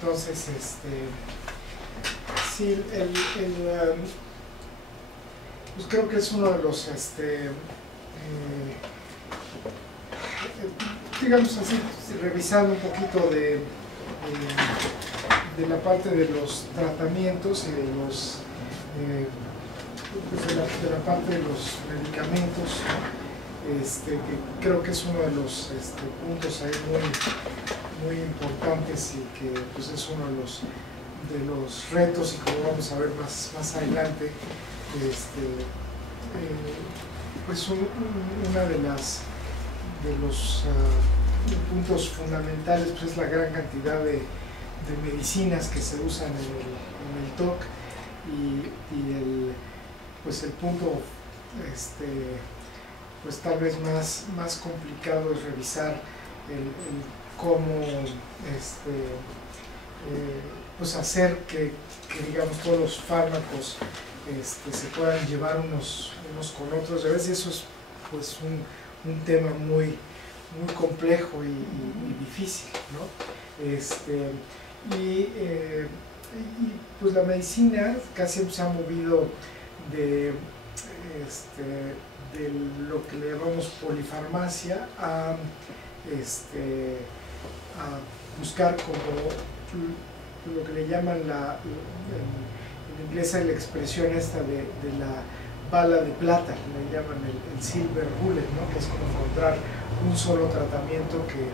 Entonces, sí, pues creo que es uno de los, digamos así, revisando un poquito de la parte de los tratamientos y de los, pues de la parte de los medicamentos, que creo que es uno de los puntos ahí muy importantes y que pues es uno de los retos, y como vamos a ver más adelante, pues una de los puntos fundamentales pues es la gran cantidad de medicinas que se usan en el TOC, y pues el punto pues tal vez más complicado es revisar el cómo pues hacer que digamos todos los fármacos se puedan llevar unos con otros. A veces eso es pues un tema muy complejo y difícil, ¿no? Y pues la medicina casi se ha movido de lo que le llamamos polifarmacia a buscar como lo que le llaman en inglés hay la expresión esta de la bala de plata, le llaman el silver bullet, ¿no? Que es como encontrar un solo tratamiento que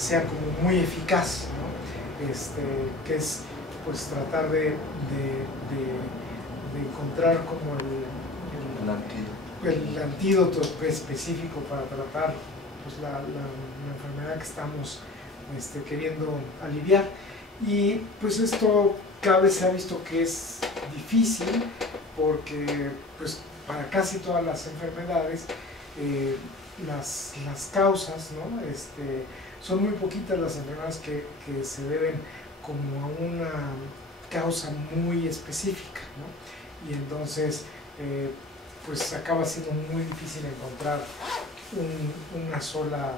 sea como muy eficaz, ¿no? Que es pues tratar de encontrar como el antídoto específico para tratar pues la enfermedad que estamos queriendo aliviar. Y pues esto cada vez se ha visto que es difícil, porque pues para casi todas las enfermedades las causas, ¿no? Son muy poquitas las enfermedades que se deben como a una causa muy específica, ¿no? Y entonces pues acaba siendo muy difícil encontrar una sola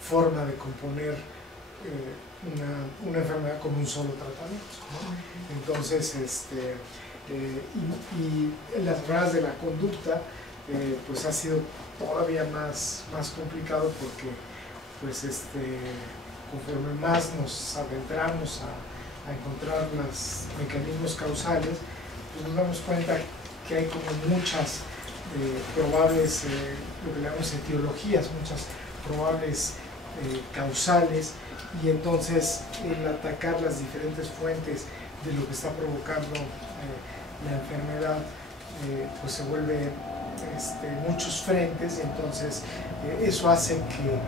forma de componer una enfermedad con un solo tratamiento, ¿no? Entonces, y las enfermedades de la conducta pues ha sido todavía más complicado, porque pues conforme más nos adentramos a encontrar los mecanismos causales, pues nos damos cuenta que hay como muchas probables, lo que le llamamos etiologías, muchas probables causales, y entonces el atacar las diferentes fuentes de lo que está provocando la enfermedad pues se vuelve muchos frentes, y entonces eso hace que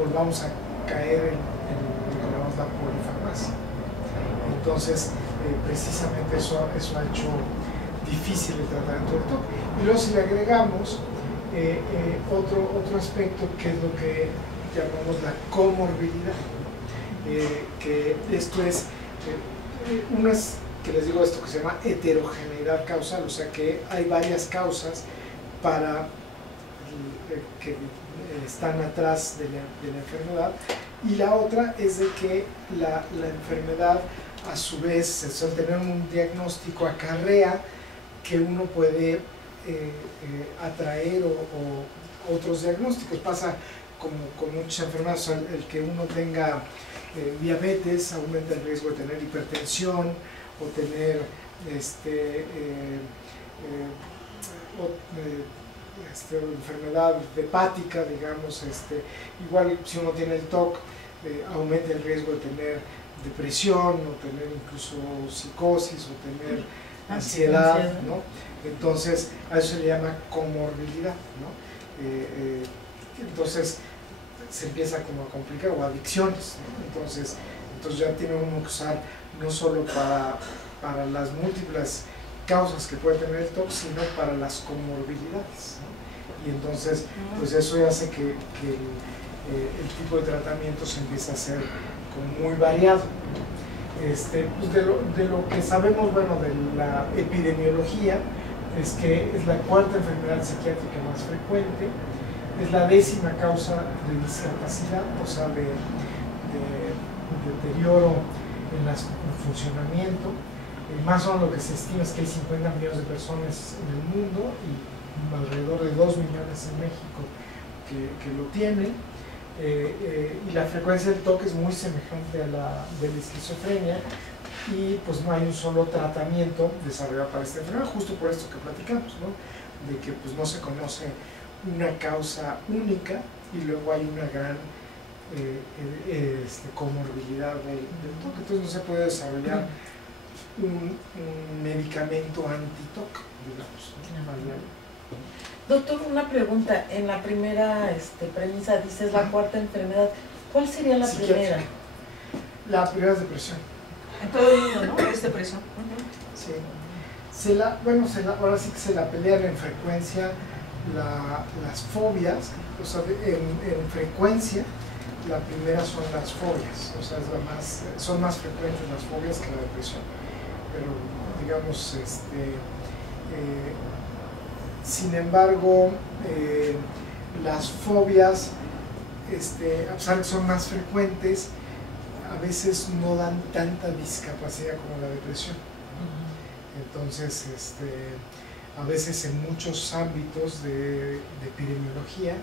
volvamos a caer en lo que llamamos la polifarmacia. Entonces precisamente eso ha hecho difícil el tratamiento del TOC. Y luego si le agregamos otro aspecto, que es lo que llamamos la comorbilidad, ¿no? Que esto es unas, que les digo esto que se llama heterogeneidad causal, o sea que hay varias causas que están atrás de la enfermedad, y la otra es de que la enfermedad a su vez, al tener un diagnóstico, acarrea que uno puede atraer o otros diagnósticos. Pasa como con muchas enfermedades, el que uno tenga diabetes aumenta el riesgo de tener hipertensión o tener enfermedad hepática, digamos. Igual si uno tiene el TOC, aumenta el riesgo de tener depresión, o tener incluso psicosis, o tener ansiedad, ¿no? Entonces a eso se le llama comorbilidad, ¿no? Entonces se empieza como a complicar, o adicciones, ¿no? Entonces ya tiene uno que usar no solo para las múltiples causas que puede tener el TOC, sino para las comorbilidades, ¿no? Y entonces pues eso hace que el tipo de tratamiento se empiece a hacer como muy variado. Pues de lo que sabemos, bueno, de la epidemiología, es que es la cuarta enfermedad psiquiátrica más frecuente, es la 10ª causa de discapacidad, o sea, de más en funcionamiento. Más o menos lo que se estima es que hay 50 millones de personas en el mundo y alrededor de 2 millones en México que lo tienen. Y la frecuencia del TOC es muy semejante a la de la esquizofrenia, y pues no hay un solo tratamiento desarrollado para esta enfermedad, justo por esto que platicamos, ¿no? De que pues no se conoce una causa única y luego hay una gran comorbilidad del TOC, entonces no se puede desarrollar un medicamento anti-TOC, digamos, ¿no? Doctor, una pregunta. En la primera premisa dices la cuarta enfermedad. ¿Cuál sería la primera? La primera es depresión. En todo el mundo, ¿no? Es depresión. Sí. Ahora sí que se la pelean en frecuencia las fobias, o sea, en frecuencia la primera son las fobias, o sea, son más frecuentes las fobias que la depresión. Pero digamos, sin embargo, las fobias, a pesar de que son más frecuentes, a veces no dan tanta discapacidad como la depresión. Entonces, a veces en muchos ámbitos de epidemiología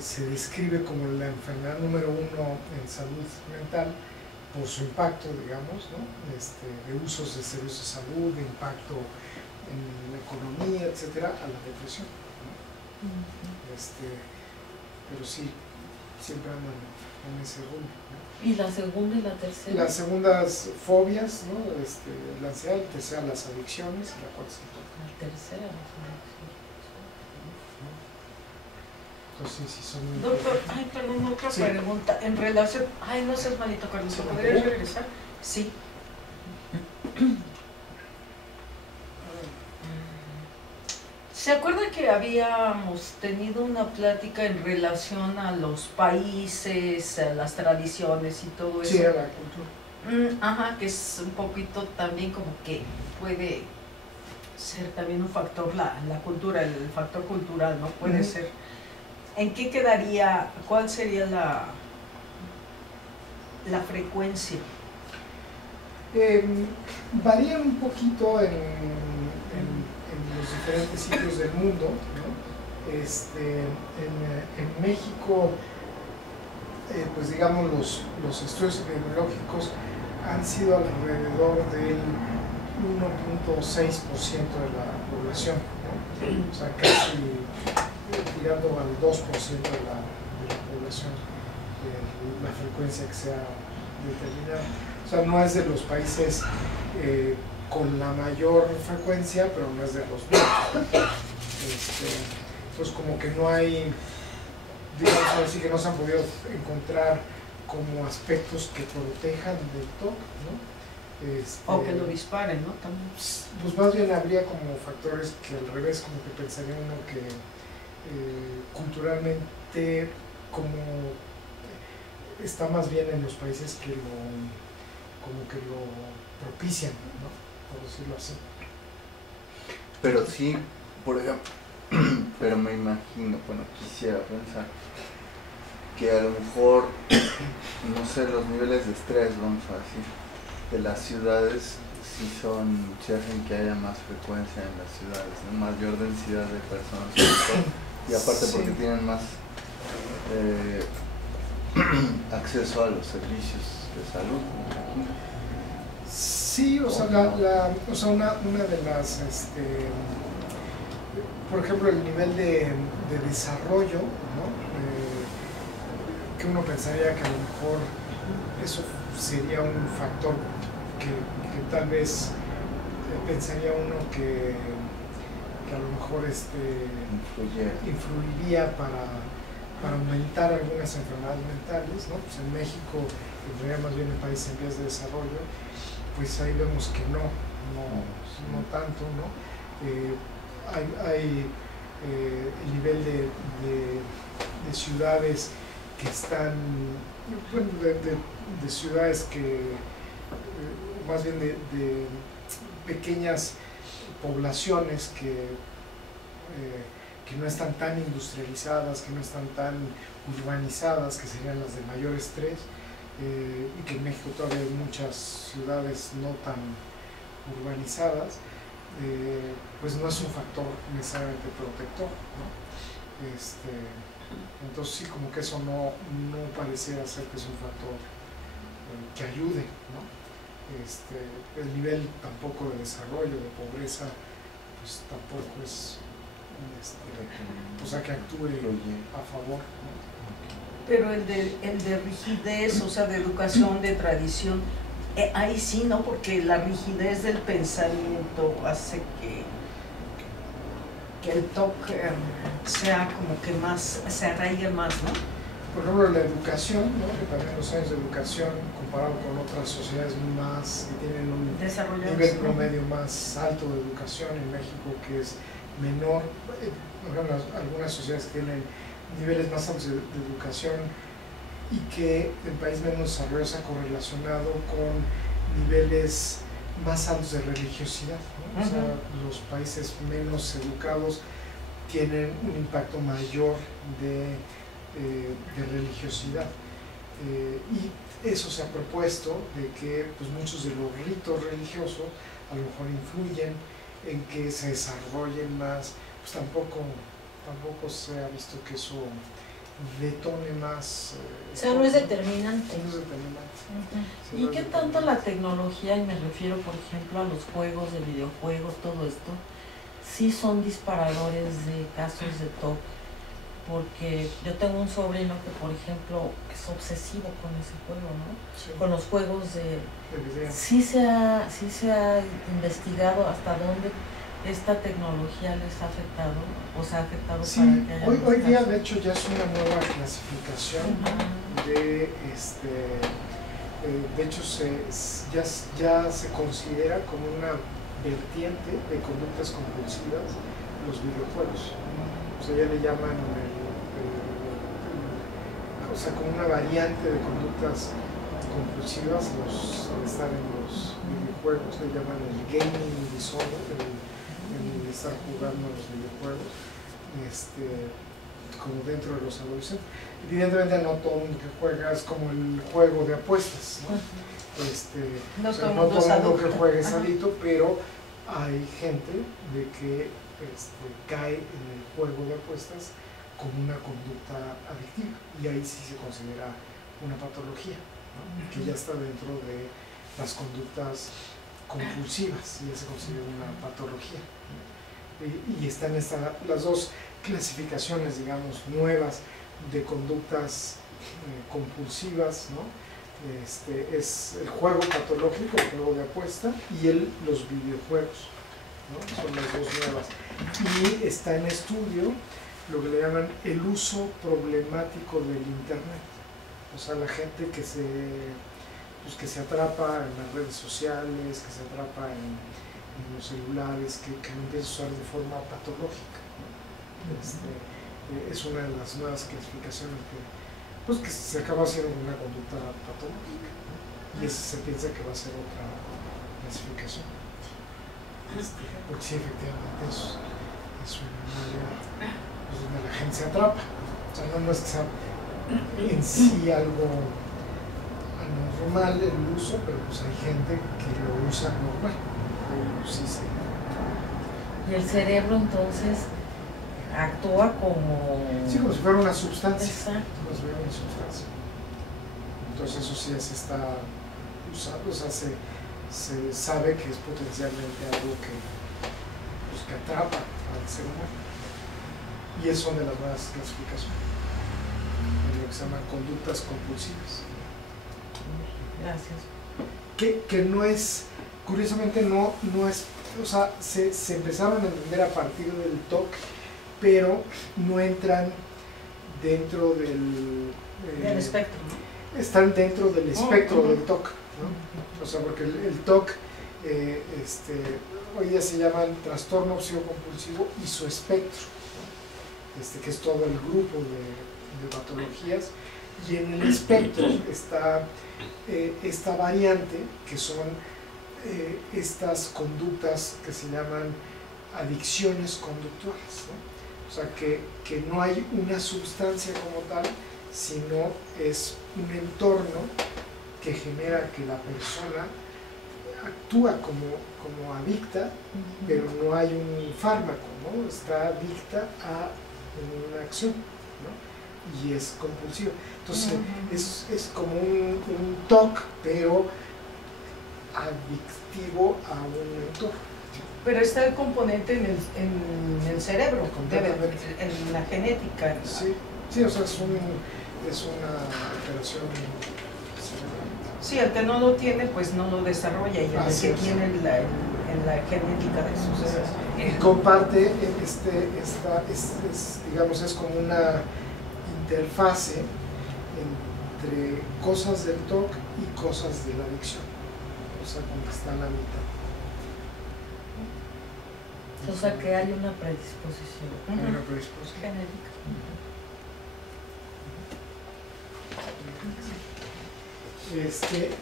se describe como la enfermedad número 1 en salud mental por su impacto, digamos, ¿no? De usos de servicios de salud, de impacto en la economía, etcétera, a la depresión, ¿no? Pero sí, siempre andan en ese rumbo, ¿no? ¿Y la segunda y la tercera? Las segundas fobias, ¿no? La ansiedad, la tercera las adicciones y la cuarta es el TOC. La tercera las adicciones. Entonces sí son muy Doctor, importantes. perdón, otra Sí. pregunta. En relación... no seas malito, Carlos. ¿Se podría regresar? Sí. ¿Se acuerda que habíamos tenido una plática en relación a los países, a las tradiciones y todo eso? Sí, a la cultura. Ajá, que es un poquito también como que puede ser también un factor, la cultura, el factor cultural, ¿no? Puede ser. ¿En qué quedaría, cuál sería la frecuencia? Varían un poquito en los diferentes sitios del mundo, ¿no? En México, pues digamos, los estudios epidemiológicos han sido alrededor del 1.6% de la población, ¿no? O sea, casi tirando al 2% de la población, la frecuencia que sea determinada. O sea, no es de los países con la mayor frecuencia, pero no es de los menos. Pues como que no hay, digamos así, que no se han podido encontrar como aspectos que protejan del TOC, ¿no? O que lo disparen, ¿no? También. Pues más bien habría como factores que al revés, como que pensaría uno que culturalmente como está más bien en los países que como que lo propician, ¿no? Por decirlo así. Pero sí, por ejemplo, pero me imagino, bueno, quisiera pensar que a lo mejor, no sé, los niveles de estrés, vamos a decir, de las ciudades sí hacen que haya más frecuencia en las ciudades, ¿no? Mayor densidad de personas, y aparte Sí. porque tienen más acceso a los servicios de salud, me imagino. Sí, o sea, una de las, por ejemplo, el nivel de desarrollo, ¿no? Que uno pensaría que a lo mejor eso sería un factor que tal vez pensaría uno que a lo mejor influiría para aumentar algunas enfermedades mentales, ¿no? Pues en México, en realidad más bien en países en vías de desarrollo, pues ahí vemos que no tanto, ¿no? Hay el nivel de ciudades que están, bueno, de ciudades que, más bien de pequeñas poblaciones que no están tan industrializadas, que no están tan urbanizadas, que serían las de mayor estrés, y que en México todavía hay muchas ciudades no tan urbanizadas, pues no es un factor necesariamente protector, ¿no? Entonces sí, como que eso no pareciera ser que es un factor que ayude, ¿no? El nivel tampoco de desarrollo, de pobreza, pues tampoco es, o sea, que actúe a favor, ¿no? Pero el de rigidez, o sea, de educación, de tradición, ahí sí, ¿no? Porque la rigidez del pensamiento hace que el TOC sea como que más, se arraigue más, ¿no? Por ejemplo, la educación, ¿no? Que también los años de educación, comparado con otras sociedades más que tienen un nivel promedio más alto de educación, en México que es menor, por ejemplo, algunas sociedades que tienen niveles más altos de educación y que el país menos desarrollado se ha correlacionado con niveles más altos de religiosidad, ¿no? O sea, los países menos educados tienen un impacto mayor de religiosidad, y eso se ha propuesto de que pues, muchos de los ritos religiosos a lo mejor influyen en que se desarrollen más, pues tampoco se ha visto que eso detone más. O sea, no es determinante. No es determinante. ¿Y qué tanto la tecnología, y me refiero por ejemplo a los juegos de videojuegos, todo esto, sí son disparadores de casos de TOC? Porque yo tengo un sobrino que, por ejemplo, es obsesivo con ese juego, ¿no? Sí. Con los juegos de video. Sí se ha investigado hasta dónde esta tecnología les ha afectado, o se ha afectado Sí, para que haya hoy día de hecho ya es una nueva clasificación de hecho ya se considera como una vertiente de conductas compulsivas los videojuegos. O sea, ya le llaman o sea, como una variante de conductas compulsivas al estar en los videojuegos, le llaman el gaming disorder, el estar jugando a los videojuegos, como dentro de los adolescentes. Evidentemente no todo el mundo que juega es como el juego de apuestas, ¿no? No o sea, todo el mundo que juegue es adicto, pero hay gente de que cae en el juego de apuestas como una conducta adictiva, y ahí sí se considera una patología, ¿no? Que ya está dentro de las conductas compulsivas, y ya se considera una patología, ¿no? Y están las dos clasificaciones, digamos, nuevas de conductas compulsivas, ¿no? Es el juego patológico, el juego de apuesta, y los videojuegos, ¿no? Son las dos nuevas. Y está en estudio lo que le llaman el uso problemático del internet. O sea, la gente que se atrapa en las redes sociales, que se atrapa en los celulares, que lo empieza a usar de forma patológica, ¿no? Es una de las nuevas clasificaciones que se acaba haciendo una conducta patológica, ¿no? Y se piensa que va a ser otra clasificación. Porque sí, efectivamente es una manera donde la gente se atrapa. O sea, no es que sea en sí algo anormal el uso, pero pues hay gente que lo usa normal. Sí, sí. Y el cerebro entonces actúa como... Sí, como si fuera una sustancia. Exacto. Como si fuera una sustancia. Entonces eso sí se está usando, o sea, se sabe que es potencialmente algo que atrapa al ser humano. Y es una de las nuevas clasificaciones, en lo que se llaman conductas compulsivas. Gracias. Que no es, curiosamente no es, o sea, se empezaron a entender a partir del TOC, pero no entran dentro del espectro. Están dentro del espectro del TOC, ¿no? O sea, porque el TOC hoy día se llama trastorno obsesivo compulsivo y su espectro, ¿no? Que es todo el grupo de patologías, y en el espectro está esta variante, que son estas conductas que se llaman adicciones conductuales, ¿no? O sea, que no hay una sustancia como tal, sino es un entorno que genera que la persona actúa como adicta, pero no hay un fármaco, ¿no? Está adicta a una acción, ¿no? Y es compulsivo. Entonces es como un TOC, pero adictivo a un entorno. Pero está el componente en el cerebro, en la genética. Sí, sí, o sea, es una operación. Sí, el que no lo tiene, pues no lo desarrolla, y el que tiene en la genética de su cerebro. Y comparte, digamos, es como una interfase entre cosas del TOC y cosas de la adicción. O sea, como que está a la mitad. O sea que hay una predisposición. Hay una predisposición genética.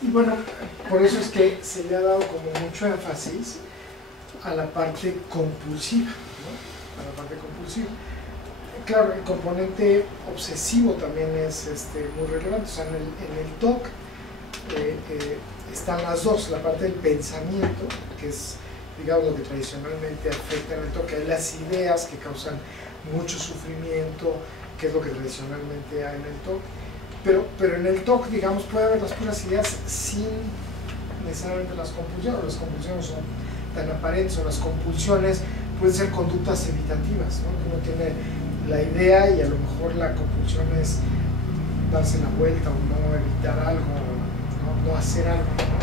Y bueno, por eso es que se le ha dado como mucho énfasis a la parte compulsiva, ¿no? A la parte compulsiva. Claro, el componente obsesivo también es muy relevante. O sea, en el TOC están las dos, la parte del pensamiento, que es, digamos, lo que tradicionalmente afecta en el TOC, que hay las ideas que causan mucho sufrimiento, que es lo que tradicionalmente hay en el TOC. Pero en el TOC, digamos, puede haber las puras ideas sin necesariamente las compulsiones. Las compulsiones son tan aparentes, o las compulsiones pueden ser conductas evitativas, ¿no? Uno tiene la idea y a lo mejor la compulsión es darse la vuelta o no evitar algo, no hacer algo, ¿no?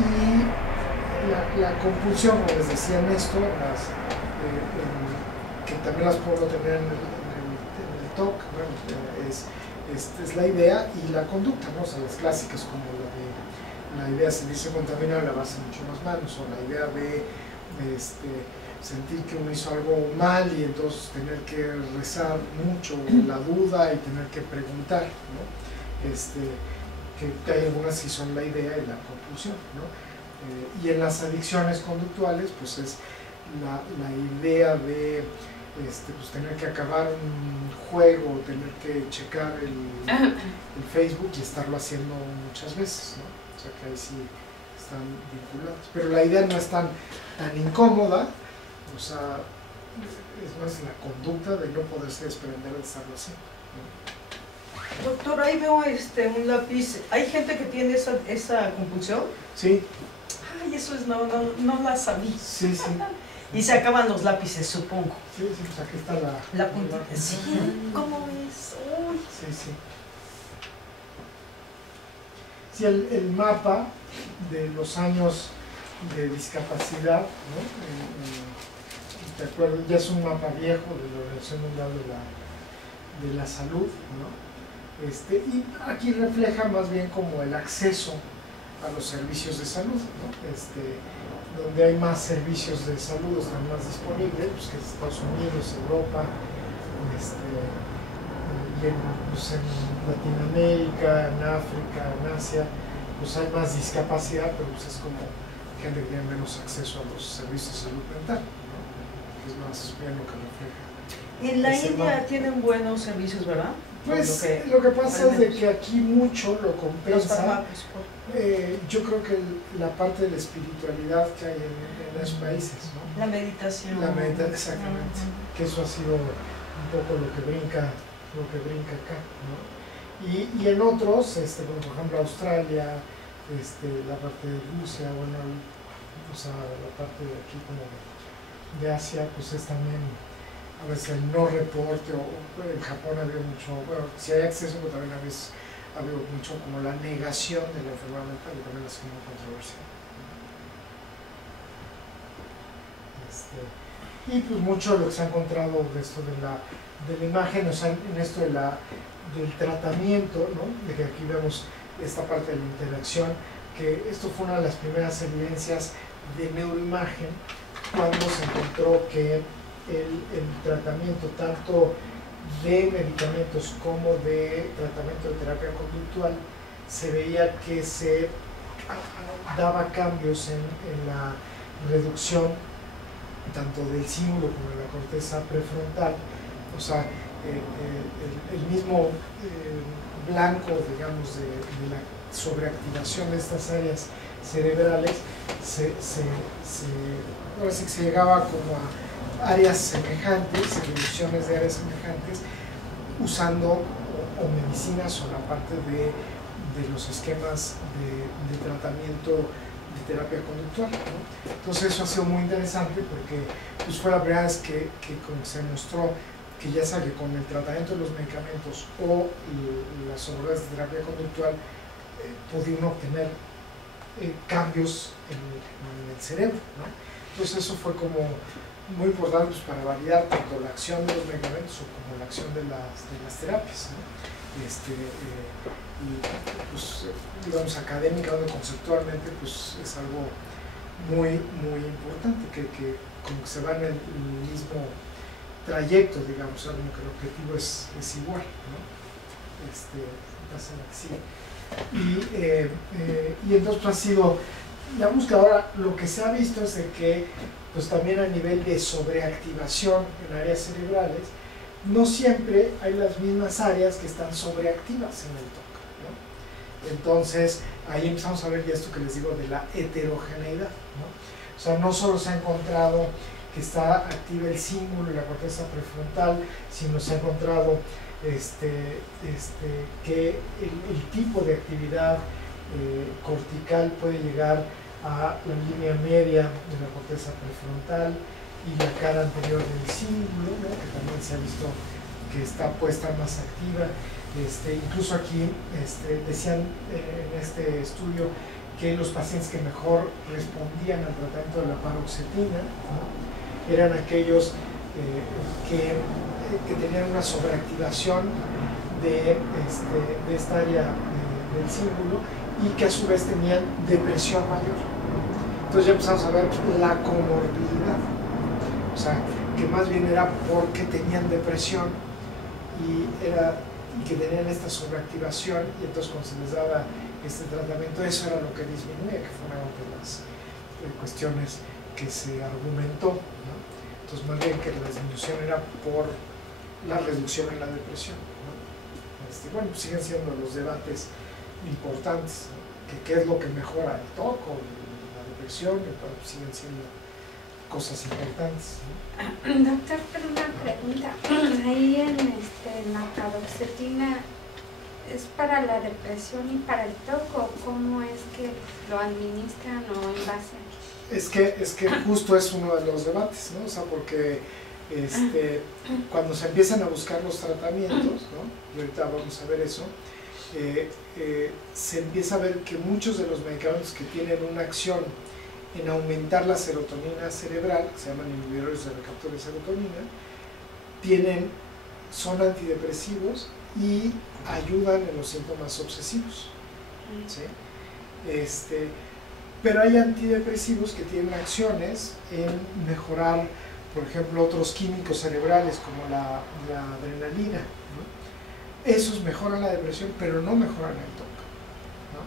Y la compulsión, como les decía Néstor, que también las puedo tener en el TOC, bueno, es la idea y la conducta, ¿no? O sea, las clásicas como la idea de sentirse contaminado, lavarse mucho las manos, o la idea de sentir que uno hizo algo mal y entonces tener que rezar mucho, la duda y tener que preguntar, ¿no? Que hay algunas que son la idea y la compulsión, ¿no? Y en las adicciones conductuales, pues es la idea de pues tener que acabar un juego, tener que checar el Facebook y estarlo haciendo muchas veces, ¿no? O sea que ahí sí están vinculados. Pero la idea no es tan incómoda, o sea, es más la conducta de no poderse desprender de estarlo haciendo, ¿no? Doctor, ahí veo un lápiz. ¿Hay gente que tiene esa compulsión? Sí. Ay, eso es, no la sabía. Sí, sí. Y se acaban los lápices, supongo. Sí, sí, pues aquí está la puntita. Sí, ¿cómo es? Uy. Sí, sí. Sí, el mapa de los años de discapacidad, ¿no? ¿Te acuerdas? Ya es un mapa viejo de la Organización Mundial de la Salud, ¿no? Y aquí refleja más bien como el acceso a los servicios de salud, ¿no? Donde hay más servicios de salud, están más disponibles, pues, que en Estados Unidos, Europa, y en Latinoamérica, en África, en Asia, pues hay más discapacidad, pero pues es como gente que tiene menos acceso a los servicios de salud mental, ¿no? Que es más bien lo que refleja. En la India tienen buenos servicios, ¿verdad? Pues lo que pasa es de que aquí mucho lo compensa. Yo creo que la parte de la espiritualidad que hay en esos países, ¿no? La meditación. Exactamente. Que eso ha sido un poco lo que brinca acá, ¿no? Y en otros, como por ejemplo Australia, la parte de Rusia, bueno, o sea, la parte de aquí como de Asia, pues es también a veces el no reporte, o en Japón ha habido mucho, bueno, si hay acceso, pero también a veces ha habido mucho como la negación de la enfermedad mental, y también es como controversial. Y pues mucho lo que se ha encontrado de esto de la imagen, o sea, en esto del tratamiento, ¿no? De que aquí vemos esta parte de la interacción, que esto fue una de las primeras evidencias de neuroimagen, cuando se encontró que el tratamiento tanto de medicamentos como de tratamiento de terapia conductual, se veía que se daba cambios en la reducción tanto del cíngulo como de la corteza prefrontal, o sea, el mismo blanco, digamos, de la sobreactivación de estas áreas cerebrales, ahora sí que se llegaba como a áreas semejantes, evoluciones de áreas semejantes, usando o medicinas o la parte de los esquemas de tratamiento de terapia conductual, ¿no? Entonces eso ha sido muy interesante porque pues, fue la primera vez que como se mostró que ya sea que con el tratamiento de los medicamentos o las obras de terapia conductual podían obtener cambios en el cerebro, ¿no? Entonces eso fue como muy importante pues, para validar tanto la acción de los medicamentos como la acción de las terapias, ¿no? Y pues digamos académicamente, conceptualmente pues es algo muy importante que como que se va en el mismo trayecto, digamos, o sea, como que el objetivo es igual, ¿no? Y entonces pues, ha sido, digamos que ahora lo que se ha visto es de que pues también a nivel de sobreactivación en áreas cerebrales no siempre hay las mismas áreas que están sobreactivas en el TOC, ¿no? Entonces ahí empezamos a ver ya esto que les digo de la heterogeneidad, ¿no? O sea, no solo se ha encontrado que está activa el cíngulo y la corteza prefrontal, sino se ha encontrado que el tipo de actividad cortical puede llegar a la línea media de la corteza prefrontal y la cara anterior del cíngulo, ¿no? Que también se ha visto que está puesta más activa. Incluso aquí decían en este estudio que los pacientes que mejor respondían al tratamiento de la paroxetina, ¿no? Eran aquellos que tenían una sobreactivación de esta área del cíngulo y que a su vez tenían depresión mayor. Entonces ya empezamos a ver la comorbilidad, o sea, que más bien era porque tenían depresión y que tenían esta sobreactivación, y entonces cuando se les daba este tratamiento, eso era lo que disminuía, que fue una de las cuestiones que se argumentó, ¿no? Entonces más bien que la disminución era por la reducción en la depresión, ¿no? Bueno, pues siguen siendo los debates importantes, ¿no? ¿Qué es lo que mejora el TOC o la depresión? Pero pues siguen siendo cosas importantes, ¿no? Doctor, pero una pregunta, ahí en la paroxetina, ¿es para la depresión y para el TOC o cómo es que lo administran o en base a qué? Es que justo es uno de los debates, ¿no? O sea, porque cuando se empiezan a buscar los tratamientos, ¿no? Y ahorita vamos a ver eso, se empieza a ver que muchos de los medicamentos que tienen una acción en aumentar la serotonina cerebral, que se llaman inhibidores de recaptura de serotonina, son antidepresivos y ayudan en los síntomas obsesivos, ¿sí? Pero hay antidepresivos que tienen acciones en mejorar, por ejemplo, otros químicos cerebrales como la adrenalina, ¿no? Esos mejoran la depresión, pero no mejoran el TOC, ¿no?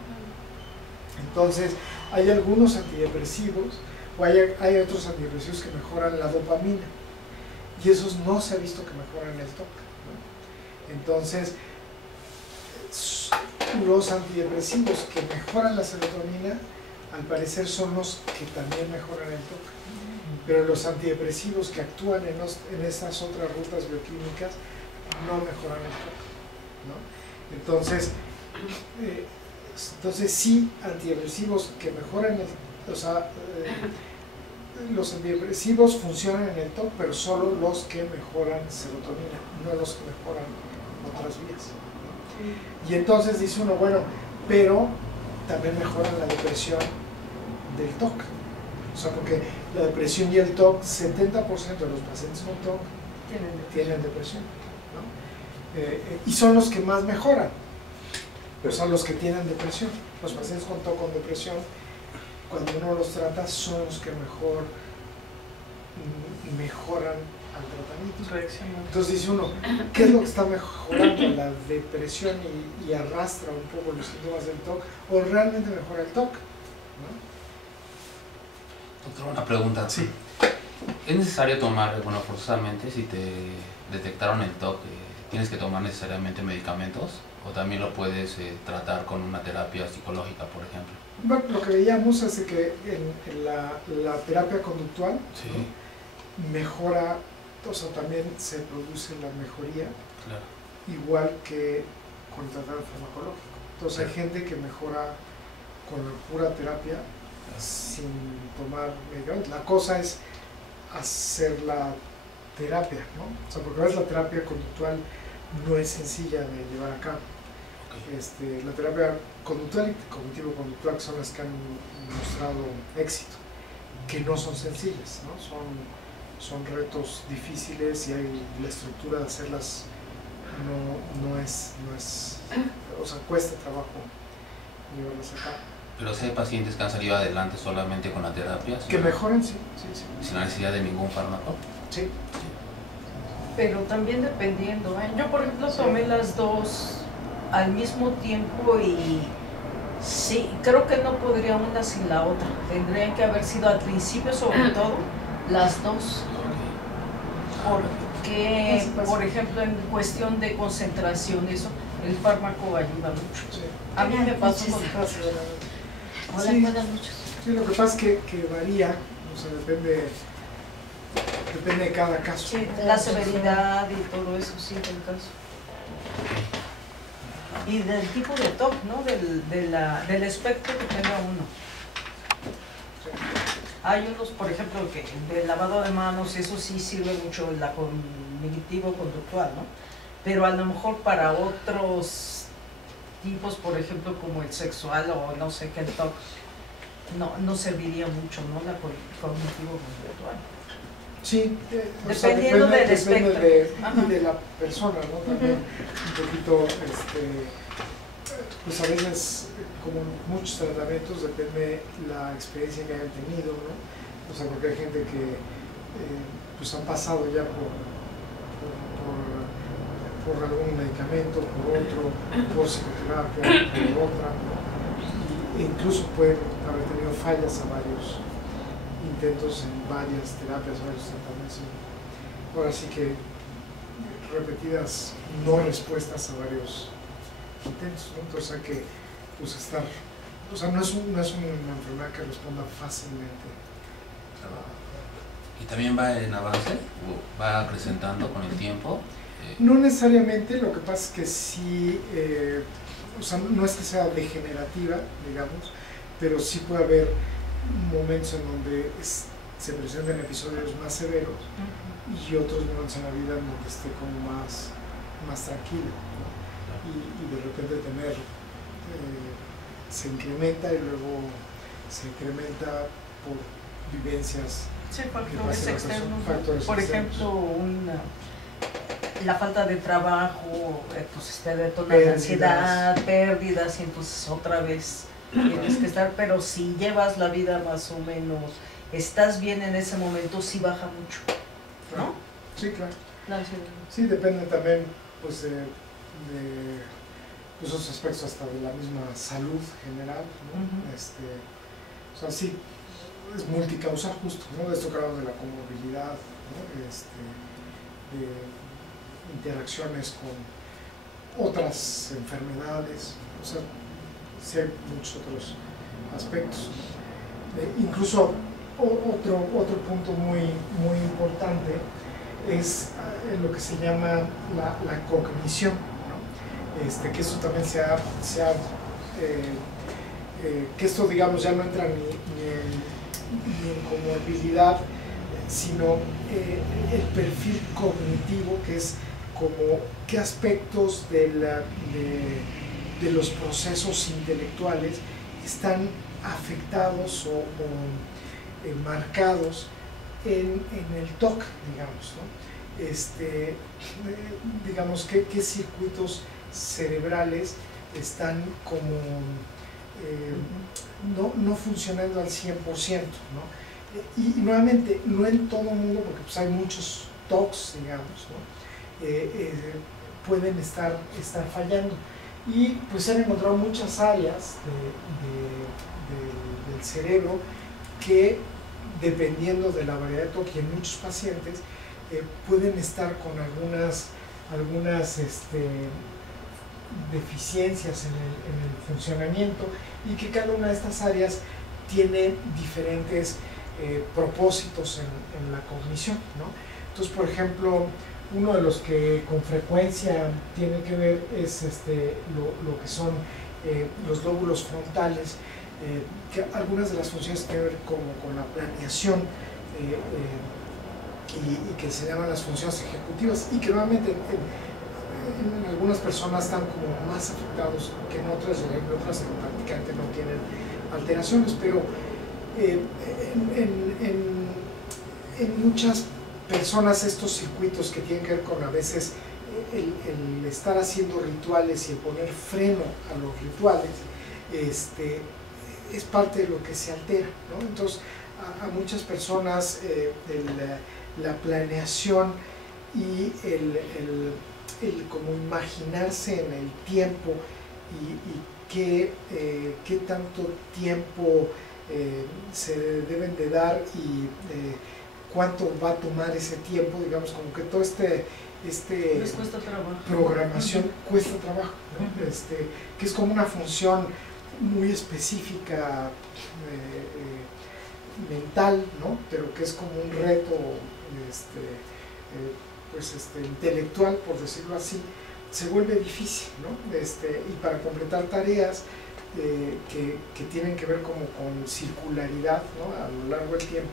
Entonces, hay algunos antidepresivos, o hay otros antidepresivos que mejoran la dopamina, y esos no se ha visto que mejoran el TOC, ¿no? Entonces, los antidepresivos que mejoran la serotonina, al parecer son los que también mejoran el TOC, pero los antidepresivos que actúan en esas otras rutas bioquímicas no mejoran el TOC, ¿no? Entonces sí, antidepresivos que mejoran los antidepresivos funcionan en el TOC, pero solo los que mejoran serotonina, no los que mejoran otras vías, ¿no? Y entonces dice uno, bueno, pero también mejoran la depresión del TOC. O sea, porque la depresión y el TOC, 70% de los pacientes con TOC tienen depresión, ¿no? Y son los que más mejoran, o sea, los que tienen depresión. Los pacientes con TOC con depresión, cuando uno los trata, son los que mejor mejoran al tratamiento. Entonces dice uno, ¿qué es lo que está mejorando la depresión y arrastra un poco los síntomas del TOC? ¿O realmente mejora el TOC? ¿No? Doctor, una pregunta. Sí. ¿Es necesario tomar, forzosamente, si te detectaron el TOC, tienes que tomar necesariamente medicamentos? ¿O también lo puedes tratar con una terapia psicológica, por ejemplo? Bueno, lo que veíamos es de que en la terapia conductual, Sí, ¿no?, mejora, o sea, también se produce la mejoría, claro. igual que con el tratamiento farmacológico. Entonces hay gente que mejora con la pura terapia sin tomar medicamentos. La cosa es hacer la terapia, ¿no? O sea, porque a veces la terapia conductual no es sencilla de llevar a cabo. Okay. La terapia conductual y cognitivo-conductual, que son las que han mostrado éxito, que no son sencillas, ¿no? Son retos difíciles y la estructura de hacerlas no es, o sea, cuesta trabajo llevarlas a cabo. Pero si hay pacientes que han salido adelante solamente con la terapia, Que mejoren, sí. sin la necesidad de ningún fármaco. Sí. Pero también dependiendo, ¿eh? Yo por ejemplo tomé las dos al mismo tiempo y sí, creo que no podría una sin la otra. Tendrían que haber sido al principio sobre todo las dos. Porque, por ejemplo, en cuestión de concentración, eso, el fármaco ayuda mucho. Sí. A mí me pasó con Hola, Sí. buenas noches. Sí, lo que pasa es que varía, o sea, depende de cada caso. sí, la severidad y todo eso, sí, del caso. Y del tipo de TOC, ¿no? Del espectro que tenga uno. Hay unos, por ejemplo, que del lavado de manos, eso sí sirve mucho la cognitivo-conductual, ¿no? Pero a lo mejor para otros tipos, por ejemplo, como el sexual o no sé qué, el TOC, no serviría mucho, ¿no? La cognitivo-conductual. Sí, o sea, Dependiendo del espectro. Y de la persona, ¿no? También un poquito, pues a veces, como en muchos tratamientos, depende la experiencia que hayan tenido, ¿no? O sea, porque hay gente que pues han pasado ya por algún medicamento, por otro, por psicoterapia, por otra, ¿no? E incluso pueden haber tenido fallas a varios intentos en varias terapias, varios tratamientos. Ahora sí que repetidas no respuestas a varios intentos, ¿no? Entonces hay que pues estar, o sea, no es una enfermedad que responda fácilmente. ¿Y también va en avance? ¿O va acrecentando con el tiempo? No necesariamente, lo que pasa es que sí, o sea, no es que sea degenerativa, digamos, pero sí puede haber momentos en donde se presenten episodios más severos y otros momentos en la vida en donde esté como más tranquila, ¿no? Y de repente se incrementa y luego se incrementa por vivencias. Sí, que factores pasan a externos. factores Por externos. ejemplo, la falta de trabajo, entonces te detona la Pérdidas. ansiedad, pérdidas, y entonces otra vez tienes que estar, pero si llevas la vida más o menos, estás bien en ese momento, sí baja mucho, ¿no? Sí, claro. La ansiedad. Sí, depende también pues de pues, esos aspectos hasta de la misma salud general, ¿no? O sea, sí, es multicausal justo, ¿no? De esto que hablamos de la comorbilidad, ¿no? De interacciones con otras enfermedades, o sea, sí hay muchos otros aspectos. Incluso otro punto muy importante es lo que se llama la cognición, ¿no? Que eso también que esto, digamos, ya no entra ni en comorbilidad, sino el perfil cognitivo, que es como qué aspectos de los procesos intelectuales están afectados o marcados en el TOC, digamos, ¿no? Digamos, qué circuitos cerebrales están como no funcionando al 100%, ¿no? Y nuevamente, no en todo el mundo, porque pues hay muchos TOCs, digamos, ¿no? Pueden estar fallando. Y pues se han encontrado muchas áreas del cerebro que, dependiendo de la variedad de TOC y en muchos pacientes, pueden estar con algunas deficiencias en el funcionamiento y que cada una de estas áreas tiene diferentes propósitos en la cognición, ¿no? Entonces, por ejemplo, uno de los que con frecuencia tiene que ver es lo que son los lóbulos frontales, que algunas de las funciones tienen que ver como con la planeación y que se llaman las funciones ejecutivas y que normalmente en algunas personas están como más afectados que en otras prácticamente no tienen alteraciones, pero en muchas personas estos circuitos que tienen que ver con a veces el estar haciendo rituales y el poner freno a los rituales es parte de lo que se altera, ¿no? Entonces a muchas personas la planeación y el como imaginarse en el tiempo y qué tanto tiempo se deben de dar y cuánto va a tomar ese tiempo, digamos, como que todo Les cuesta trabajo. programación cuesta trabajo, ¿no? Que es como una función muy específica mental, ¿no? Pero que es como un reto intelectual, por decirlo así, se vuelve difícil, ¿no? Y para completar tareas que tienen que ver como con circularidad, ¿no? A lo largo del tiempo,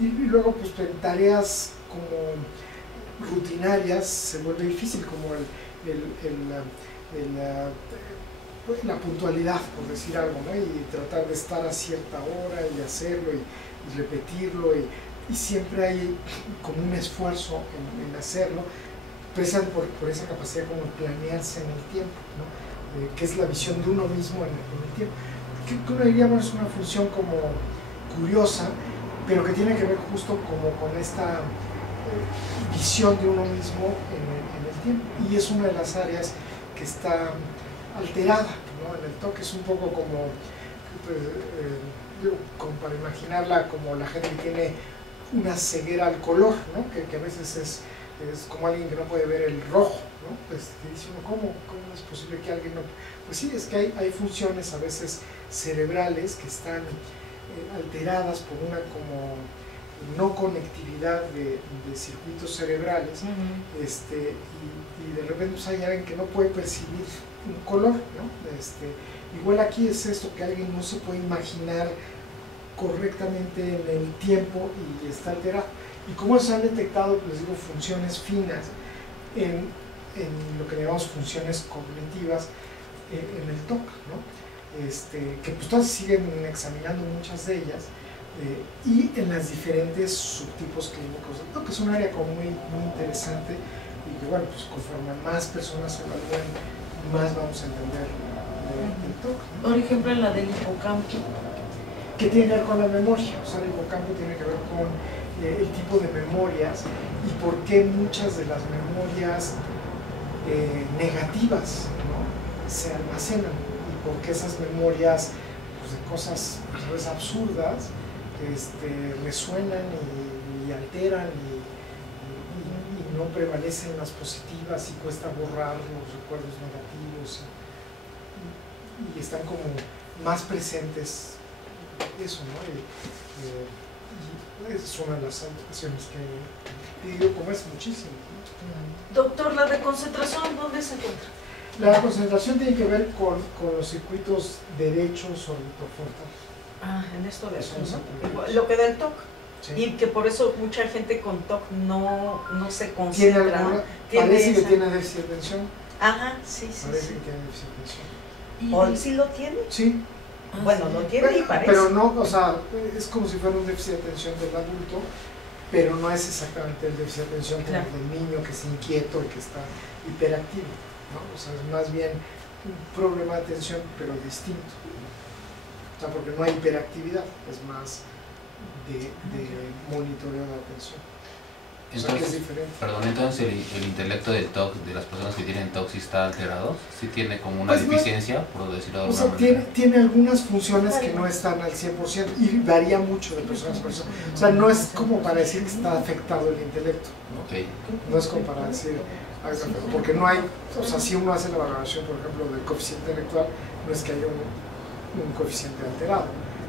y luego pues en tareas como rutinarias se vuelve difícil, como la puntualidad, por decir algo, ¿no? Y tratar de estar a cierta hora y hacerlo y repetirlo y siempre hay como un esfuerzo en hacerlo, precisamente por esa capacidad como de planearse en el tiempo, ¿no? Que es la visión de uno mismo en el tiempo, que uno diría, bueno, es una función como curiosa, pero que tiene que ver justo como con esta visión de uno mismo en el tiempo, y es una de las áreas que está alterada, ¿no? En el toque es un poco como, como para imaginarla como la gente que tiene una ceguera al color, ¿no? Que a veces es como alguien que no puede ver el rojo, ¿no? Pues te dice uno, ¿cómo es posible que alguien no? Pues sí, es que hay funciones a veces cerebrales que están alteradas por una como no conectividad de circuitos cerebrales, y de repente pues, hay alguien que no puede percibir un color, ¿no? Igual aquí es esto, que alguien no se puede imaginar correctamente en el tiempo y está alterado. Y cómo se han detectado, pues digo, funciones finas en lo que llamamos funciones cognitivas en el TOC, ¿no? Que pues todas siguen examinando muchas de ellas, y en las diferentes subtipos clínicos del TOC, que es un área como muy interesante y que, bueno, pues conforme más personas evalúen, más vamos a entender del TOC, ¿no? Por ejemplo, en la del hipocampo. ¿Qué tiene que ver con la memoria? O sea, el hipocampo tiene que ver con el tipo de memorias y por qué muchas de las memorias negativas, ¿no? Se almacenan, y por qué esas memorias pues, de cosas a veces absurdas resuenan y alteran y no prevalecen las positivas y cuesta borrar los recuerdos negativos y están como más presentes. Eso, ¿no? Y es una de las alteraciones que digo, como es muchísimo, ¿no? Doctor, ¿la reconcentración dónde se encuentra? La concentración tiene que ver con los circuitos derechos orbitofrontales. Ah, en esto de eso, ¿no? Sí. Lo que da el TOC. Sí. Y que por eso mucha gente con TOC no se ¿Tiene concentra. alguna? Tiene Parece que esa. tiene déficit de atención. Ajá, sí. Parece Sí. que tiene déficit de atención. ¿O sí lo tiene? Sí. Bueno, lo tiene y parece. Pero no, o sea, es como si fuera un déficit de atención del adulto, pero no es exactamente el déficit de atención como Claro. el del niño que es inquieto y que está hiperactivo, ¿no? O sea, es más bien un problema de atención, pero distinto. O sea, porque no hay hiperactividad, es más de monitoreo de atención. O sea, que es Entonces, diferente. perdón, entonces el intelecto del TOC, de las personas que tienen TOC, sí está alterado, sí tiene como una Pues no, deficiencia, por decirlo de o alguna sea, manera. tiene algunas funciones que no están al 100% y varía mucho de persona a persona. O sea, no es como para decir que está afectado el intelecto, ¿no? Ok. No es como para decir, porque no hay, o sea, si uno hace la valoración, por ejemplo, del coeficiente intelectual, no es que haya un coeficiente alterado,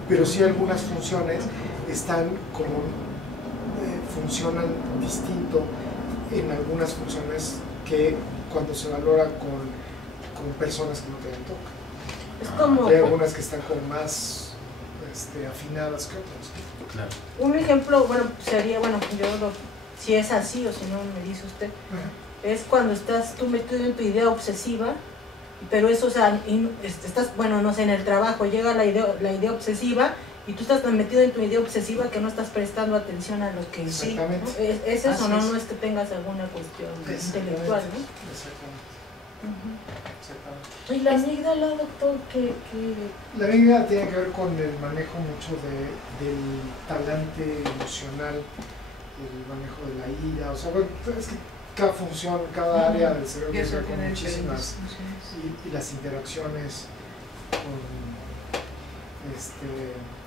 pero sí algunas funciones están como, funcionan distinto en algunas funciones que cuando se valora con personas que no tienen TOC. Es como Hay algunas que están como más afinadas que otras. Claro. un ejemplo, bueno, sería, bueno, si es así o si no me dice usted, es cuando estás tú metido en tu idea obsesiva, pero eso, o sea, estás, bueno, no sé, en el trabajo llega la idea obsesiva y tú estás tan metido en tu idea obsesiva que no estás prestando atención a lo que sí, ¿no? Es eso, Así ¿no? es. No es que tengas alguna cuestión intelectual, ¿no? Exactamente. Exactamente. ¿Y la amígdala, doctor, que La amígdala tiene que ver con el manejo mucho del talante emocional, el manejo de la ira, o sea, bueno, es que cada función, cada área del cerebro tiene que ver con muchísimas, y las interacciones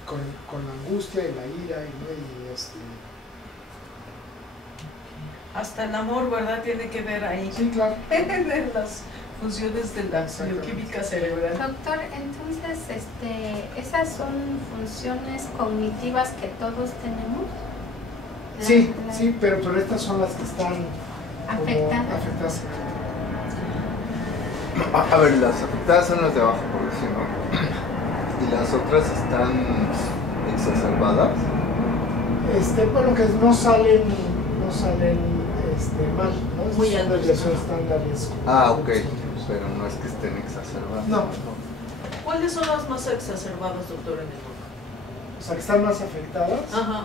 con la angustia y la ira, Hasta el amor, ¿verdad? Tiene que ver ahí. sí, claro. En las funciones de la Exactamente. bioquímica cerebral. Doctor, entonces, ¿esas son funciones cognitivas que todos tenemos? Sí, sí, pero estas son las que están como Afectadas. afectadas. A ver, las afectadas son las de abajo, por decirlo. Y las otras están exacerbadas. Bueno, que no salen mal, ¿no? Muy Son altos. desviaciones estándares. Ah, ok. Pero no es que estén exacerbadas. No, ¿cuáles son las más exacerbadas, doctor, en el o sea, que están más afectadas, Ajá.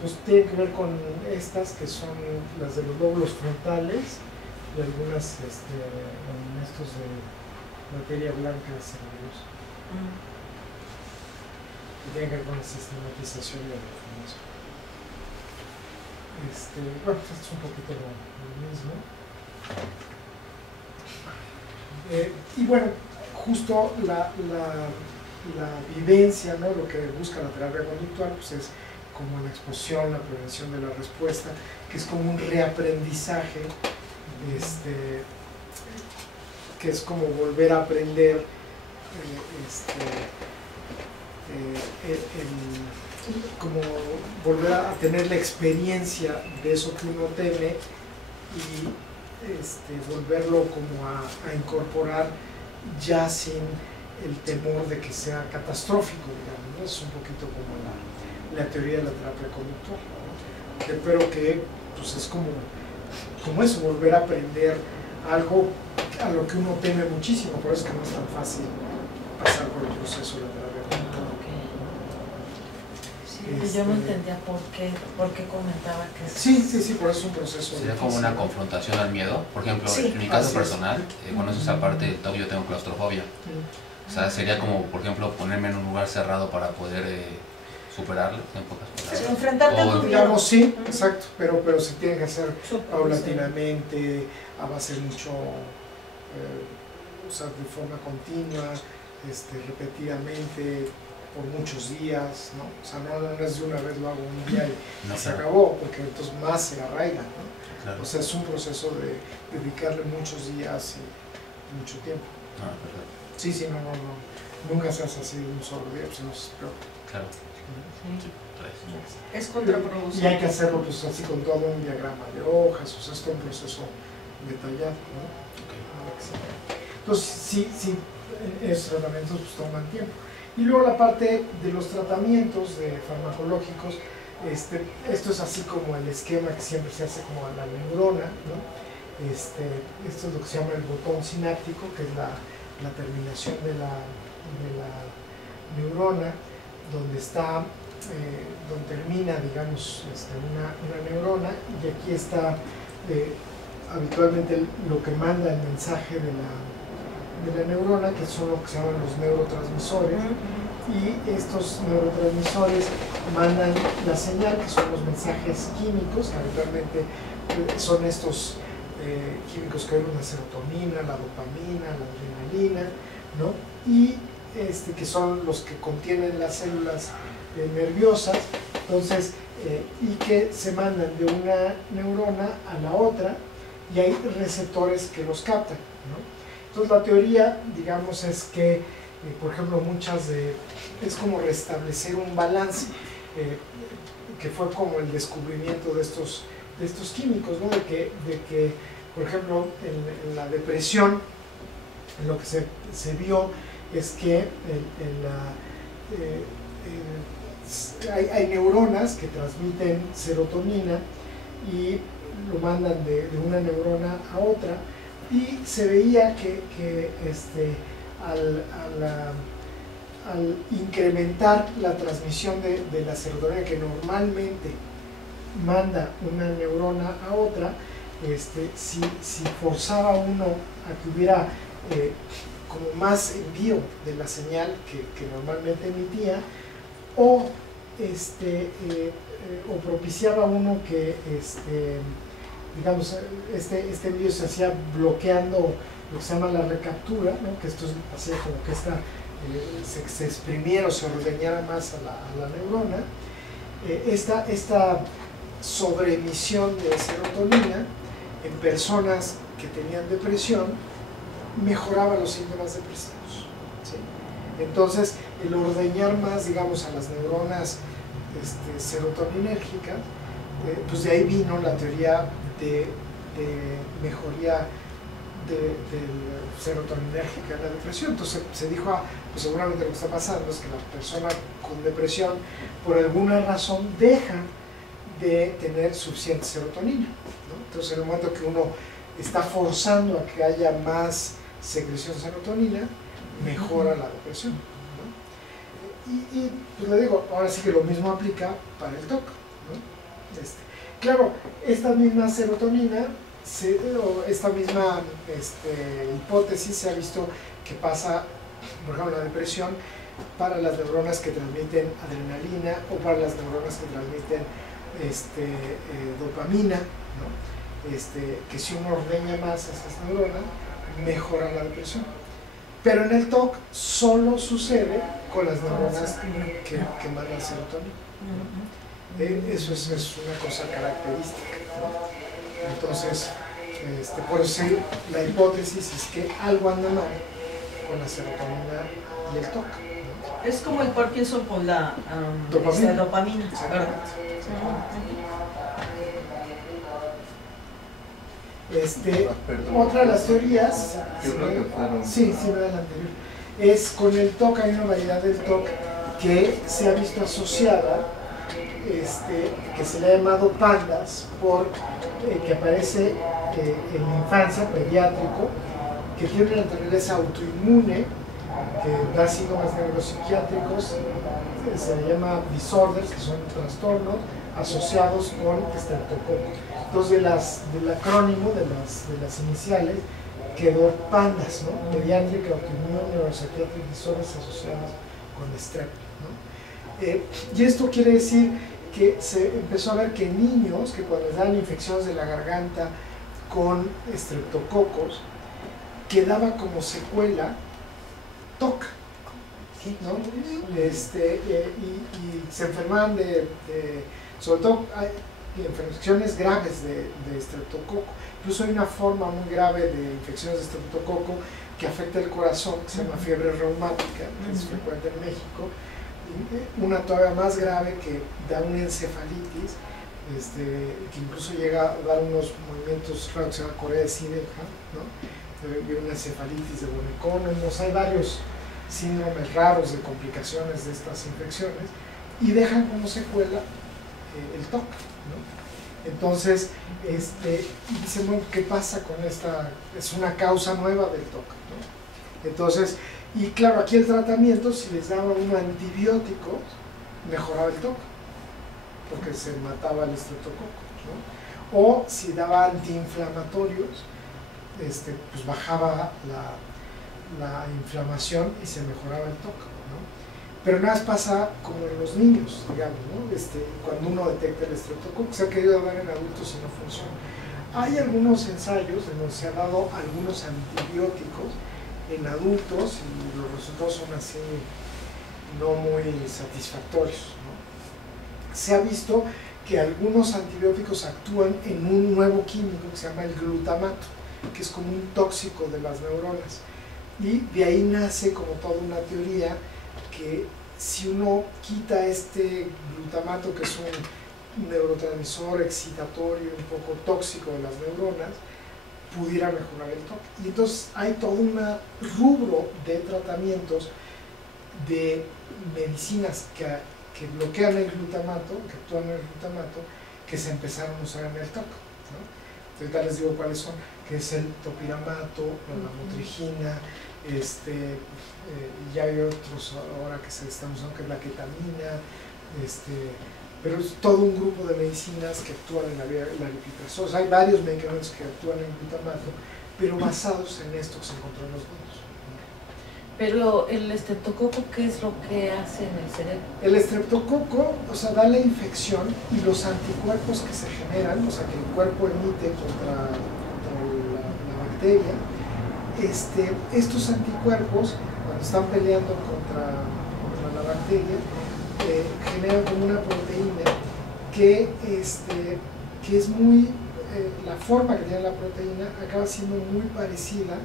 pues tiene que ver con estas que son las de los lóbulos frontales y algunas en estos de materia blanca cerebrosa, que tienen que ver con la sistematización de la información. Bueno, pues esto es un poquito lo mismo. Y bueno, justo la vivencia, ¿no? Lo que busca la terapia conductual, pues es como la exposición, la prevención de la respuesta, que es como un reaprendizaje, que es como volver a aprender, como volver a tener la experiencia de eso que uno teme y volverlo como a incorporar ya sin el temor de que sea catastrófico, digamos, ¿no? Es un poquito como la teoría de la terapia conductual, ¿no? Pero que pues es como eso, volver a aprender algo a lo que uno teme muchísimo, por eso es que no es tan fácil pasar por el proceso de la terapia conductual. Yo no entendía por qué comentaba que Sí, por eso es un proceso. Sería como difícil. una confrontación al miedo. Por ejemplo, Sí, en mi caso así es. personal, bueno, eso es aparte del TOC, yo tengo claustrofobia. O sea, sería como, por ejemplo, ponerme en un lugar cerrado para poder superarlo, en pocas palabras. Enfrentarte a tu miedo. Digamos, sí, exacto, pero se tiene que hacer paulatinamente, a base mucho, o sea, de forma continua, repetidamente, por muchos días, ¿no? O sea, no es de una vez lo hago un día y No, se claro. acabó, porque entonces más se arraiga, ¿no? Claro. O sea, es un proceso de dedicarle muchos días y mucho tiempo. Ah, perfecto. Sí, no, nunca se hace así de un solo día, pues no es peor. Claro. Sí. Es Y contraproducente. hay que hacerlo pues así con todo un diagrama de hojas, o sea, es todo un proceso detallado, ¿no? Entonces, sí, esos tratamientos pues toman tiempo. Y luego la parte de los tratamientos farmacológicos, esto es así como el esquema que siempre se hace como a la neurona, ¿no? Esto es lo que se llama el botón sináptico, que es la terminación de la neurona, donde está, donde termina, digamos, una neurona, y aquí está habitualmente lo que manda el mensaje de la neurona, que son lo que se llaman los neurotransmisores, y estos neurotransmisores mandan la señal, que son los mensajes químicos, que habitualmente son estos químicos que ven la serotonina, la dopamina, la adrenalina, ¿no? Y que son los que contienen las células nerviosas, entonces, y que se mandan de una neurona a la otra, y hay receptores que los captan, ¿no? Entonces la teoría, digamos, es que, por ejemplo, es como restablecer un balance, que fue como el descubrimiento de estos químicos, ¿no? De que por ejemplo, en la depresión, lo que se vio es que hay neuronas que transmiten serotonina y lo mandan de una neurona a otra, y se veía que al incrementar la transmisión de la serotonina que normalmente manda una neurona a otra, si forzaba uno a que hubiera como más envío de la señal que normalmente emitía, o propiciaba uno que digamos, este envío se hacía bloqueando lo que se llama la recaptura, ¿no? Que esto hacía como que se exprimiera o se ordeñara más a la neurona. Esta sobreemisión de serotonina en personas que tenían depresión mejoraba los síntomas depresivos, ¿sí? Entonces, el ordeñar más, digamos, a las neuronas serotoninérgicas, pues de ahí vino la teoría de mejoría de serotoninérgica en la depresión. Entonces se dijo, pues seguramente lo que está pasando es que la persona con depresión, por alguna razón, deja de tener suficiente serotonina, ¿no? Entonces, en el momento que uno está forzando a que haya más secreción de serotonina, mejora la depresión, ¿no? Y pues le digo, ahora sí que lo mismo aplica para el TOC, ¿no? Claro, esta misma serotonina, esta misma hipótesis se ha visto que pasa, por ejemplo, la depresión para las neuronas que transmiten adrenalina o para las neuronas que transmiten dopamina, ¿no? Que si uno ordeña más a esas neuronas, mejora la depresión. Pero en el TOC solo sucede con las neuronas que mandan serotonina, ¿no? Eso es una cosa característica, ¿no? Entonces, por eso la hipótesis es que algo anda mal con la serotonina y el TOC, ¿no? Es como el Parkinson con la dopamina. Otra de las teorías, es con el TOC. Hay una variedad del TOC que se ha visto asociada, que se le ha llamado pandas, que aparece en la infancia, pediátrico, que tiene una naturaleza autoinmune, que da síntomas neuropsiquiátricos, se le llama disorders, que son trastornos asociados con estreptococo. Entonces, del acrónimo, de las iniciales, quedó pandas, ¿no? Pediatric Autoimmune Neuropsychiatric Disorders asociados con estrep, ¿no? Y esto quiere decir que se empezó a ver que niños que cuando les dan infecciones de la garganta con estreptococos, quedaba como secuela TOC, ¿no? Y se enfermaban sobre todo hay infecciones graves de estreptococo. Incluso hay una forma muy grave de infecciones de estreptococo que afecta el corazón, que se llama fiebre reumática, que es frecuente en México, y una todavía más grave que da una encefalitis, que incluso llega a dar unos movimientos raros, que se llama Corea de Sidelham, ¿no? Y una encefalitis de Bonnet-Connors. Hay varios síndromes raros de complicaciones de estas infecciones y dejan como secuela el TOC, ¿no? Entonces, dicen, bueno, ¿qué pasa con esta? Es una causa nueva del TOC, ¿no? Entonces, y claro, aquí el tratamiento, si les daba un antibiótico, mejoraba el TOC, porque se mataba el estreptococo, ¿no? O si daba antiinflamatorios, pues bajaba la inflamación y se mejoraba el TOC, ¿no? Pero nada más pasa como en los niños, digamos, ¿no? Cuando uno detecta el estreptococo, se ha querido dar en adultos y no funciona. Hay algunos ensayos en donde se ha dado algunos antibióticos en adultos y los resultados son así no muy satisfactorios, ¿no? Se ha visto que algunos antibióticos actúan en un nuevo químico que se llama el glutamato, que es como un tóxico de las neuronas. Y de ahí nace como toda una teoría que si uno quita este glutamato, que es un neurotransmisor excitatorio un poco tóxico de las neuronas, pudiera mejorar el TOC. Y entonces hay todo un rubro de tratamientos de medicinas que bloquean el glutamato, que actúan en el glutamato, que se empezaron a usar en el TOC, ¿no? Entonces ya les digo cuáles son, que es el topiramato, la lamotrigina, ya hay otros ahora que se están usando, que es la ketamina, pero es todo un grupo de medicinas que actúan en la aripiprazol. O sea, hay varios medicamentos que actúan en glutamato, pero basados en esto que se encontró en los niños. Pero el estreptococo, ¿qué es lo que hace en el cerebro? El estreptococo, o sea, da la infección y los anticuerpos que se generan, o sea, que el cuerpo emite contra la bacteria, estos anticuerpos, cuando están peleando contra la bacteria, generan como una proteína que es muy, la forma que tiene la proteína acaba siendo muy parecida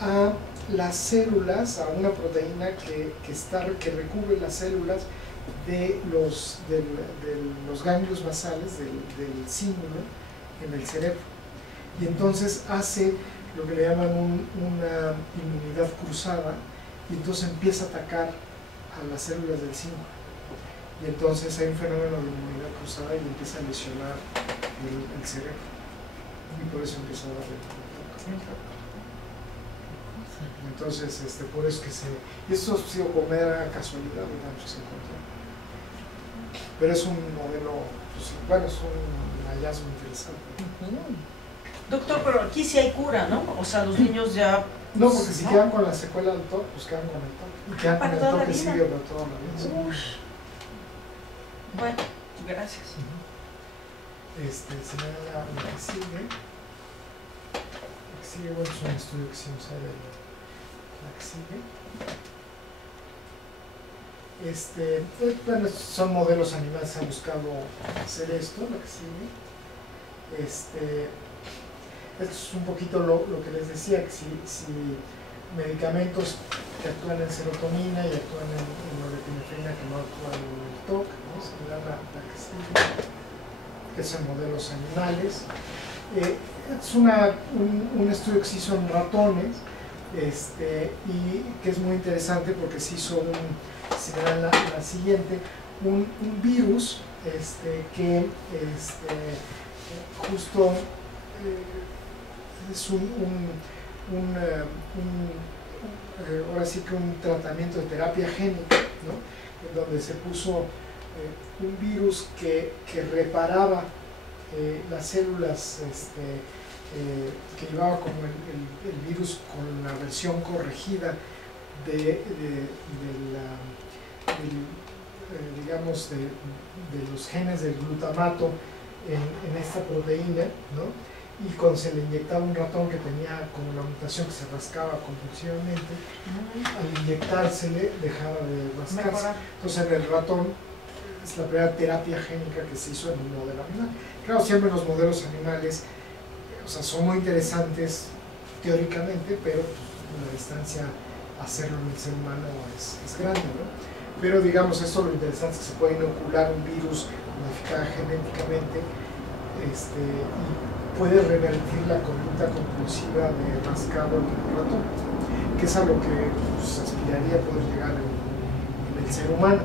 a las células, a una proteína que recubre las células de los ganglios basales del cíngulo en el cerebro. Y entonces hace lo que le llaman una inmunidad cruzada, y entonces empieza a atacar a las células del cíngulo. Y entonces hay un fenómeno de inmunidad cruzada y empieza a lesionar el cerebro. Y por eso empieza a darle. Entonces, por eso que esto ha sido como mera casualidad, digamos, que se encontró. Pero es un modelo, pues, bueno, es un hallazgo interesante. Doctor, pero aquí sí hay cura, ¿no? O sea, los niños ya... No, porque si quedan con la secuela del TOC, pues quedan con el TOC. Y quedan con para el toda TOC la que vida. sigue para toda la vida. Bueno, gracias. Se me da la que sigue. La que sigue, bueno, es un estudio que hicimos ahí de la que sigue. Bueno, son modelos animales, se ha buscado hacer esto, la que sigue. Esto es un poquito lo que les decía, que si medicamentos que actúan en serotonina y actúan en norepinefrina que no actúan en el TOC, ¿no? Sería la que sigue, que son modelos animales. Es un estudio que se hizo en ratones, y que es muy interesante porque se hizo se verá la siguiente, un virus que justo es ahora sí que un tratamiento de terapia génica, ¿no? En donde se puso un virus que reparaba las células que llevaba como el virus con la versión corregida digamos de los genes del glutamato en esta proteína, ¿no? Y cuando se le inyectaba un ratón que tenía como la mutación que se rascaba compulsivamente, al inyectársele dejaba de rascarse. Entonces en el ratón es la primera terapia génica que se hizo en un modelo animal. Claro, siempre los modelos animales, o sea, son muy interesantes teóricamente, pero pues, la distancia a hacerlo en el ser humano es grande, ¿no? Pero digamos, esto lo interesante es que se puede inocular un virus modificado genéticamente y puede revertir la conducta compulsiva de rascado en el ratón, que es a lo que pues, aspiraría a poder llegar en el ser humano.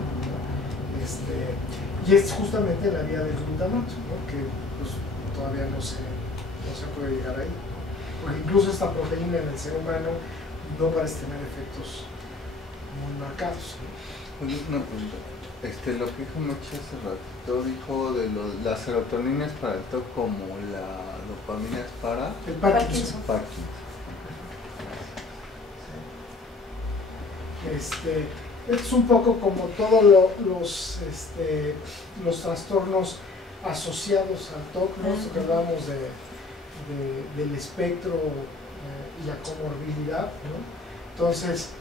Y es justamente la vía del glutamato, ¿no? Que pues, todavía no se puede llegar ahí. Porque incluso esta proteína en el ser humano no parece tener efectos muy marcados, ¿no? Oye, una pregunta. Lo que dijo Meche hace rato, dijo de la serotonina es para el TOC como la dopamina es para el Parkinson. Es un poco como todos los trastornos asociados al TOC, ¿no? Esto que hablábamos del espectro y la comorbilidad, ¿no? Entonces,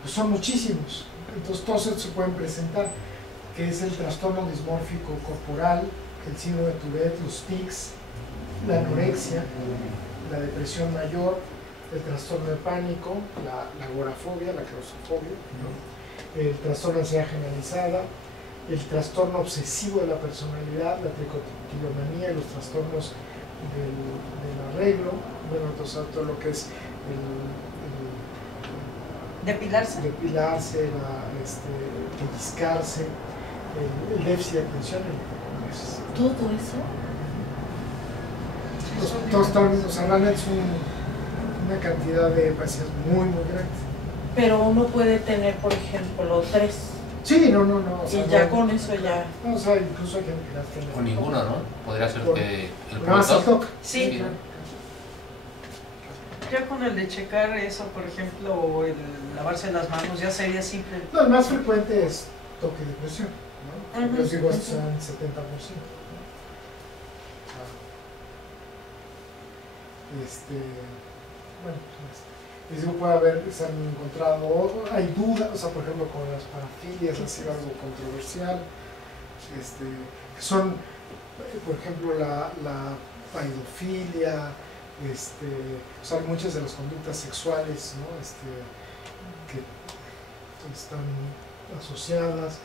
pues son muchísimos. Entonces todos estos se pueden presentar. que es el trastorno dismórfico corporal, el síndrome de Tourette, los tics, la anorexia, la depresión mayor, el trastorno de pánico, la agorafobia, la claustrofobia, ¿no? El trastorno de ansiedad generalizada, el trastorno obsesivo de la personalidad, la tricotilomanía, los trastornos del arreglo, bueno, entonces, todo lo que es Depilarse. depilarse, pellizcarse, el déficit de atención, Todo eso. o sea, realmente es una cantidad de pacientes muy, muy grande. Pero uno puede tener, por ejemplo, 3. Sí, no. O Y sea, ya no, con eso ya. no, o sea, incluso hay gente que las tiene. O ninguno, ¿no? Podría ser Por- que el Nada más al productor. toque. Sí, ya con el de checar eso, por ejemplo, o el lavarse las manos, ya sería simple. No, el más frecuente es toque de presión, ¿no? Ujú, Yo digo, estos ujú. son 70%. Bueno, les digo, se han encontrado, hay dudas, o sea, por ejemplo, con las parafilias, ha sido algo controversial, que son, por ejemplo, la paidofilia, o sea, muchas de las conductas sexuales, ¿no? Que están asociadas,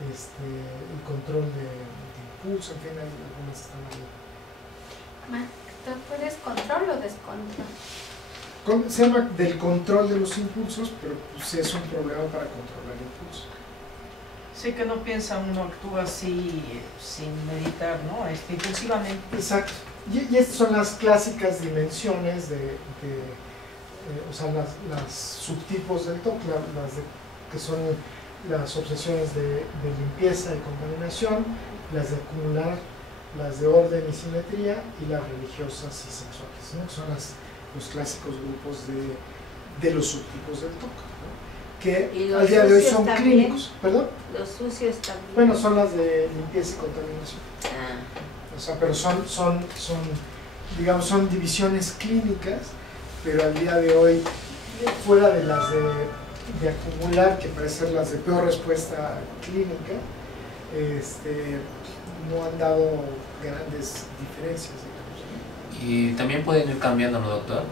el control de impulso, en fin, hay algunas están ahí. Doctor, ¿es control o descontrol? Se llama del control de los impulsos, pero pues, sí es un problema para controlar impulsos. Sí, que no piensa uno, actúa así sin meditar, ¿no? Impulsivamente. Exacto. Y estas son las clásicas dimensiones o sea, las subtipos del TOC, que son las obsesiones de limpieza y contaminación, las de acumular, las de orden y simetría y las religiosas y sexuales, ¿no? Que son los clásicos grupos de los subtipos del TOC, ¿no? Que ¿Y los al día de hoy sucios son también? clínicos. ¿Perdón? Los sucios también. Bueno, son las de limpieza y contaminación. Ah, O sea, pero digamos, son divisiones clínicas, pero al día de hoy, fuera de las de acumular, que parecen ser las de peor respuesta clínica, no han dado grandes diferencias, digamos. Y también pueden ir cambiando, ¿no, doctor?